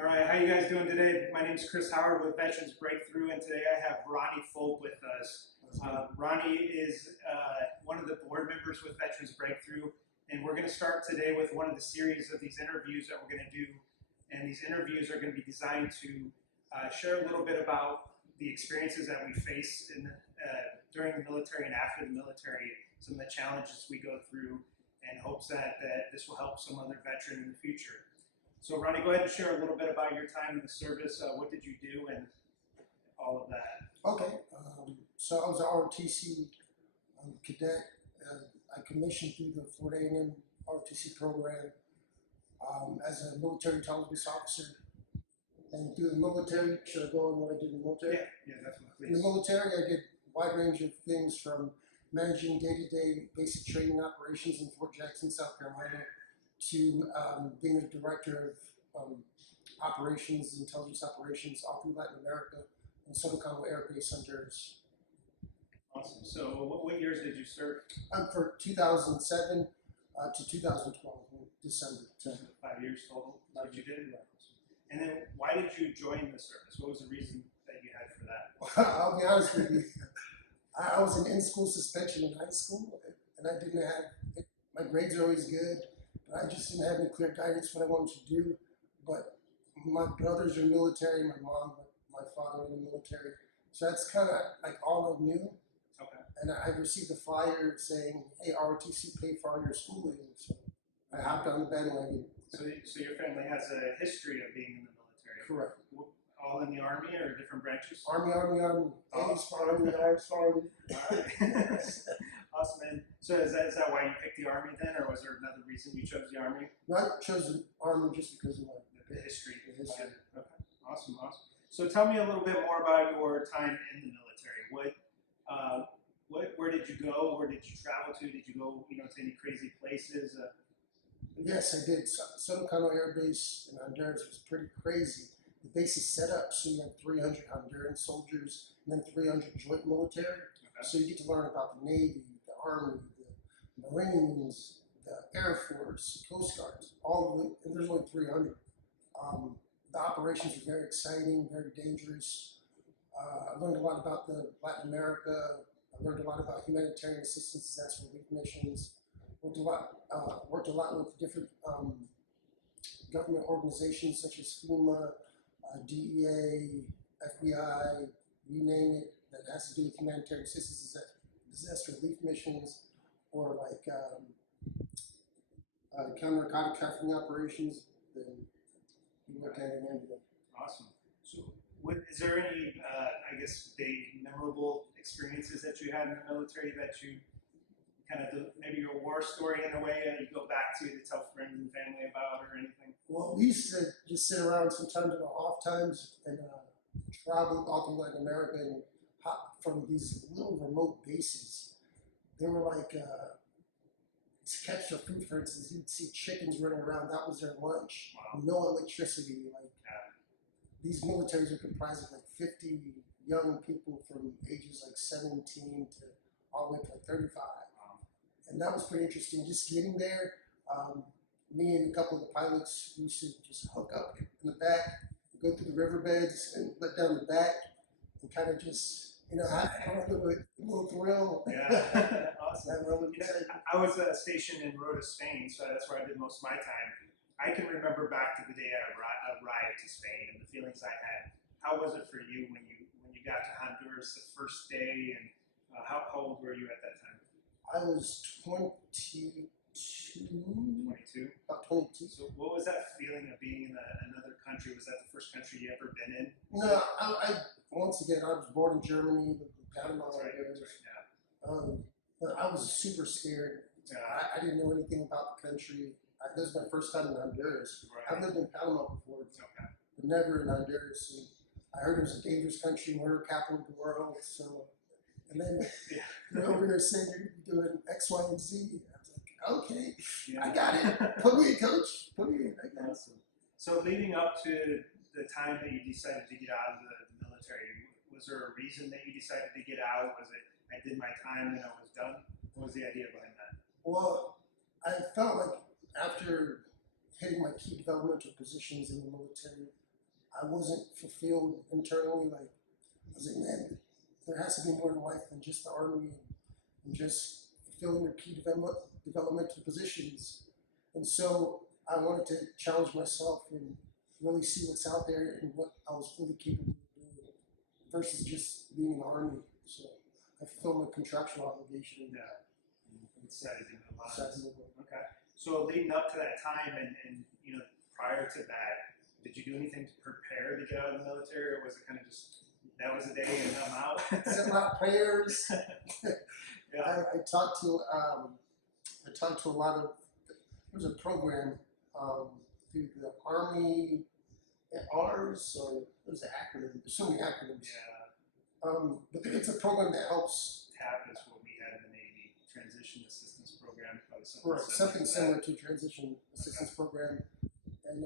All right, how you guys doing today? My name is Chris Howard with Veterans Breakthrough, and today I have Roney Fulp with us. Roney is one of the board members with Veterans Breakthrough, and we're going to start today with one of the series of these interviews that we're going to do. And these interviews are going to be designed to share a little bit about the experiences that we face during the military and after the military, some of the challenges we go through, and hopes that this will help some other veteran in the future. So Roney, go ahead and share a little bit about your time in the service. What did you do and all of that? Okay, so I was an ROTC cadet. I commissioned through the Florida A&M ROTC program as a military intelligence officer. And through the military, should I go on what I did in the military? Yeah, definitely. In the military, I did a wide range of things from managing day-to-day basic training operations in Fort Jackson, South Carolina, to being a director of operations, intelligence operations all through Latin America and Sotomayor Air Base, Honduras. Awesome. So what years did you serve? For 2007 to 2012, December. 5 years total. That's what you did? And then why did you join the service? What was the reason that you had for that? I'll be honest with you. I was in school suspension in high school, and I didn't have, my grades are always good, but I just didn't have any clear guidance what I wanted to do. But my brothers are military, my mom, my father in the military. So that's kind of like all I knew. Okay. And I received a flyer saying, hey, ROTC pay for all your schooling. So I hopped on the bandwagon. So your family has a history of being in the military? Correct. All in the Army or different branches? Army. Oh. Army. All right. Awesome, man. So is that why you picked the Army then, or was there another reason you chose the Army? No, I chose the Army just because of the history. The history. Okay. Awesome. So tell me a little bit more about your time in the military. Where did you go? Where did you travel to? Did you go, to any crazy places? Yes, I did. Sotomayor Air Base in Honduras was pretty crazy. The base is set up so you have 300 Honduran soldiers and then 300 joint military. Okay. So you get to learn about the Navy, the Army, the Marines, the Air Force, Coast Guards, all of it, and there's only 300. The operations are very exciting, very dangerous. I learned a lot about Latin America. I learned a lot about humanitarian assistance, disaster relief missions. Worked a lot with different government organizations such as FEMA, DEA, FBI, you name it, that has to do with humanitarian assistance, disaster relief missions, or like counter-narcotic trafficking operations. Then you work hand in hand with them. Awesome. So, is there any, big memorable experiences that you had in the military that you kind of maybe your war story in a way that you go back to tell friends and family about or anything? Well, we used to just sit around sometimes in our off times and travel all through Latin America and hop from these little remote bases. They were like, to catch their food, for instance, you'd see chickens running around. That was their lunch. Wow. No electricity. These militaries are comprised of 50 young people from ages 17 to all the way to 35. And that was pretty interesting. Just getting there, me and a couple of the pilots used to just hook up in the back, go through the riverbeds and let down the back and kind of just, have a little thrill. Yeah, awesome. I was stationed in Rota, Spain, so that's where I did most of my time. I can remember back to the day I arrived to Spain and the feelings I had. How was it for you when you got to Honduras the first day, and how old were you at that time? I was 22. 22? About 22. So what was that feeling of being in another country? Was that the first country you ever been in? No, once again, I was born in Germany, Panama. That's right, yeah. But I was super scared. I didn't know anything about the country. This was my first time in Honduras. Right. I've lived in Panama before, but never in Honduras. And I heard it was a dangerous country, murder capital of the world. So, and then you're over here saying you're doing X, Y, and Z. I was like, okay, I got it. Put me in, coach. Put me in. I got it. So leading up to the time that you decided to get out of the military, was there a reason that you decided to get out? Was it, I did my time and I was done? What was the idea behind that? Well, I felt like after hitting my key developmental positions in the military, I wasn't fulfilled internally. Like, I was like, man, there has to be more to life than just the Army and just fulfilling your key developmental positions. And so I wanted to challenge myself and really see what's out there and what I was fully capable of doing versus just being in the Army. So I fulfilled my contractual obligation. Yeah. Decided to move on. Decided to move on. Okay. So leading up to that time and you know, prior to that, did you do anything to prepare to get out of the military, or was it kind of just that was the day and I'm out? Said my prayers. Yeah. I talked to a lot of. There was a program through the Army at ours, or there's an acronym. There's so many acronyms. Yeah. But it's a program that helps. TAP is what we had in the Navy, Transition Assistance Program, probably Something to similar to Transition Assistance Program, and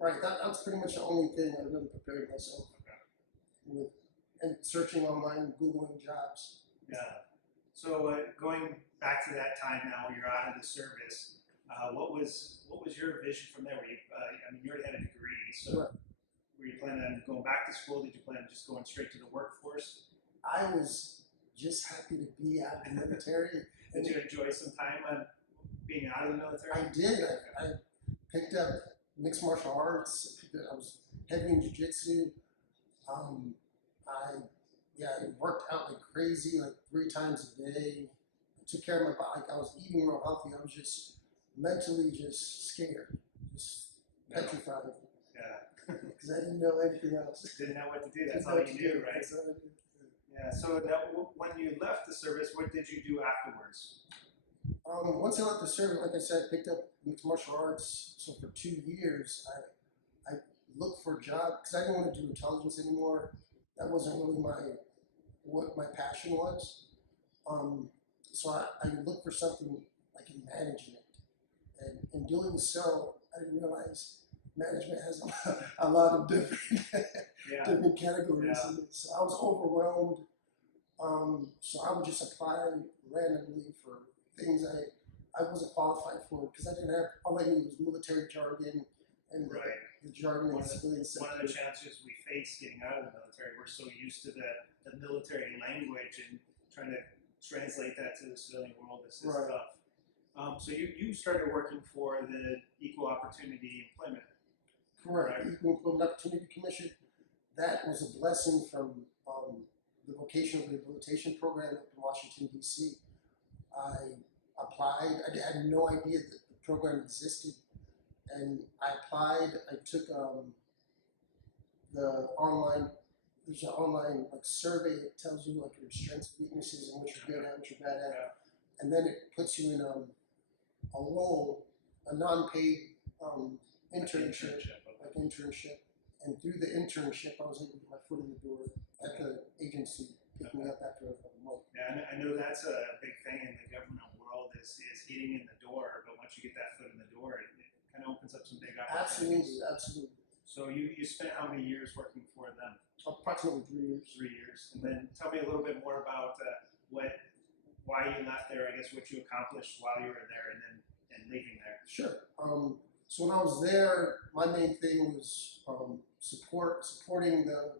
that's pretty much the only thing I really prepared myself with, and searching online, googling jobs. Yeah. So going back to that time now, you're out of the service. What was your vision from there? Were you, I mean, you already had a degree, so Right. were you planning on going back to school? Did you plan on just going straight to the workforce? I was just happy to be out of the military. Did you enjoy some time on being out of the military? I did. I picked up mixed martial arts. I was heavy in jiu-jitsu. I worked out like crazy, like 3 times a day. I took care of my body. Like, I was eating real healthy. I was just mentally just scared, just petrified. Yeah. Because I didn't know anything else. Didn't know what to do. That's all you knew, right? That's all I did. Yeah. So when you left the service, what did you do afterwards? Once I left the service, like I said, I picked up mixed martial arts. So for 2 years, I looked for a job because I didn't want to do intelligence anymore. That wasn't really what my passion was. So I looked for something like in management, and in doing so, I didn't realize management has a lot of different different categories in it. So I was overwhelmed. So I would just apply randomly for things I wasn't qualified for because I didn't have, all I knew was military jargon and the jargon in the civilian sector. One of the challenges we face getting out of the military, we're so used to the military language, and trying to translate that to the civilian world is tough. So you started working for the Equal Opportunity Employment. Correct. Equal Employment Opportunity Commission. That was a blessing from the vocational rehabilitation program up in Washington, D.C. I applied. I had no idea that the program existed, and I applied. I took the online. There's an online like survey that tells you like your strengths, weaknesses, and what you're good at, what you're bad at, and then it puts you in a role, a non-paid internship. And through the internship, I was able to get my foot in the door at the agency, picking me up after a month. Yeah, I know that's a big thing in the government world is getting in the door. But once you get that foot in the door, it kind of opens up some big opportunities. Absolutely. So you spent how many years working for them? Approximately 3 years. 3 years. And then tell me a little bit more about why you left there. I guess what you accomplished while you were there, and leaving there. Sure. So when I was there, my main thing was supporting the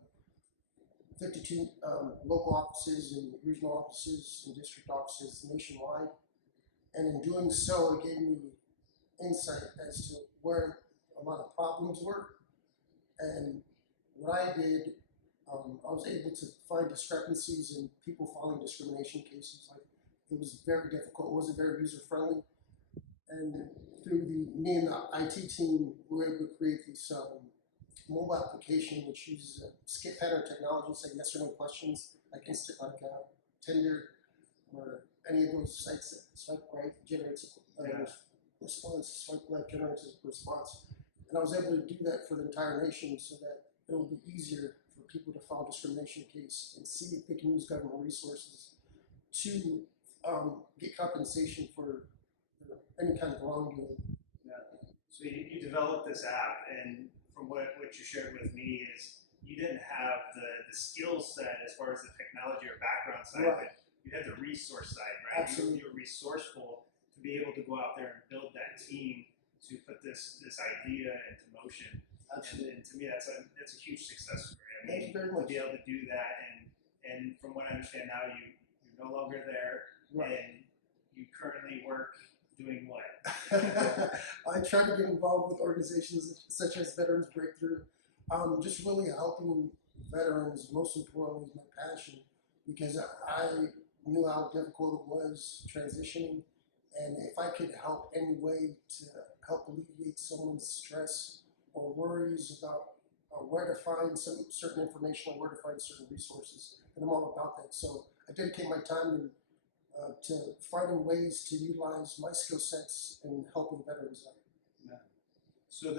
52 local offices and regional offices and district offices nationwide. And in doing so, it gave me insight as to where a lot of problems were. And what I did, I was able to find discrepancies in people filing discrimination cases. Like, it was very difficult. It wasn't very user-friendly. And through me and the IT team, we were able to create this mobile application which uses a skip pattern technology, say yes or no questions, like Tinder or any of those sites that swipe right generates a response, swipe left generates a response. And I was able to do that for the entire nation so that it will be easier for people to file a discrimination case and see if they can use government resources to get compensation for any kind of wrongdoing. Yeah. So you developed this app, and from what you shared with me is you didn't have the skill set as far as the technology or background side, but you had the resource side, right? Absolutely. You're resourceful to be able to go out there and build that team to put this idea into motion. Absolutely. And to me, that's a huge success story. I Thank mean, you very to much. be able to do that, and from what I understand now, you're no longer there, Right. and you currently work doing what? I try to get involved with organizations such as Veterans Breakthrough. Just really helping veterans, most importantly, is my passion because I knew how difficult it was transitioning. And if I could help any way to help alleviate someone's stress or worries about where to find some certain information or where to find certain resources, and I'm all about that. So I dedicate my time to finding ways to utilize my skill sets in helping veterans out. So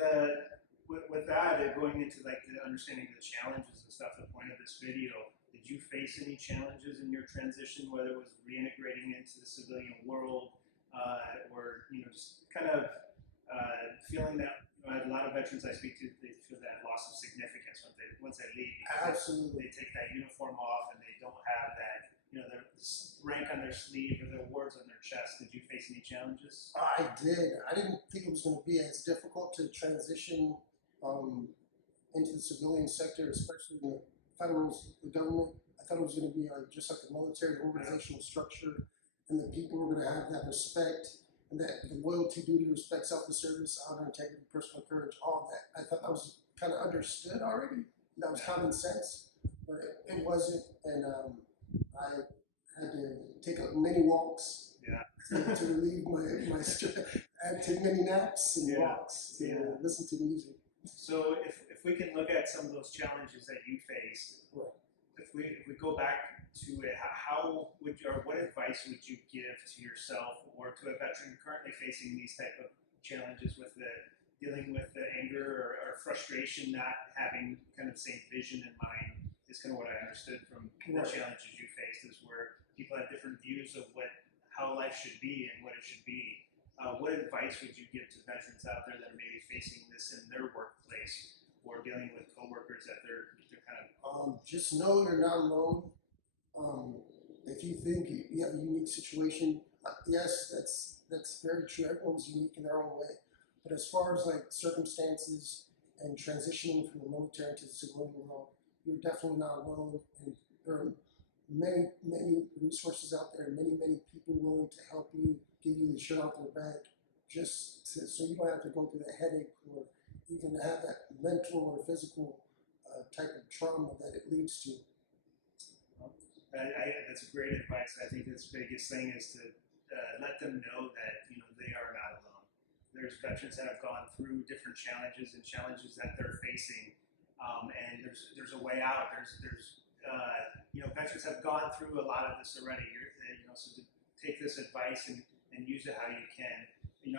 with that, going into like the understanding the challenges and stuff, the point of this video, did you face any challenges in your transition, whether it was reintegrating into the civilian world, or just kind of feeling that a lot of veterans I speak to, they feel that loss of significance once they leave. Absolutely. They take that uniform off and they don't have that their rank on their sleeve or their awards on their chest. Did you face any challenges? I did. I didn't think it was going to be as difficult to transition into the civilian sector, especially the the government. I thought it was going to be just like the military organizational structure, and the people were going to have that respect, and that the loyalty, duty, respect, self-service, honor, integrity, personal courage, all that. I thought that was kind of understood already. That was common sense, but it wasn't, and I had to take up many walks to relieve my stress. I had to take many naps and walks to listen to music. So if we can look at some of those challenges that you faced, Right. if we go back to it, how would you, or what advice would you give to yourself or to a veteran currently facing these type of challenges with dealing with the anger or frustration, not having kind of the same vision in mind, is kind of what I understood from the challenges you faced, is where people have different views of how life should be and what it should be. What advice would you give to veterans out there that are maybe facing this in their workplace or dealing with coworkers that they're kind of just know you're not alone. If you think you have a unique situation, yes, that's very true. Everyone's unique in their own way. But as far as like circumstances and transitioning from the military to the civilian world, you're definitely not alone. And there are many resources out there, many people willing to help you, give you the shirt off their back, so you don't have to go through the headache or even have that mental or physical type of trauma that it leads to. That's great advice. I think the biggest thing is to let them know that they are not alone. There's veterans that have gone through different challenges that they're facing, and there's a way out. There's veterans have gone through a lot of this already. So to take this advice and use it how you can.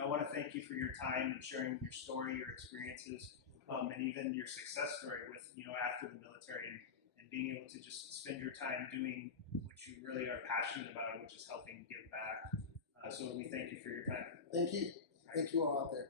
I want to thank you for your time and sharing your story, your experiences, and even your success story with after the military and being able to just spend your time doing what you really are passionate about, which is helping give back. So we thank you for your time. Thank you. Thank you all out there.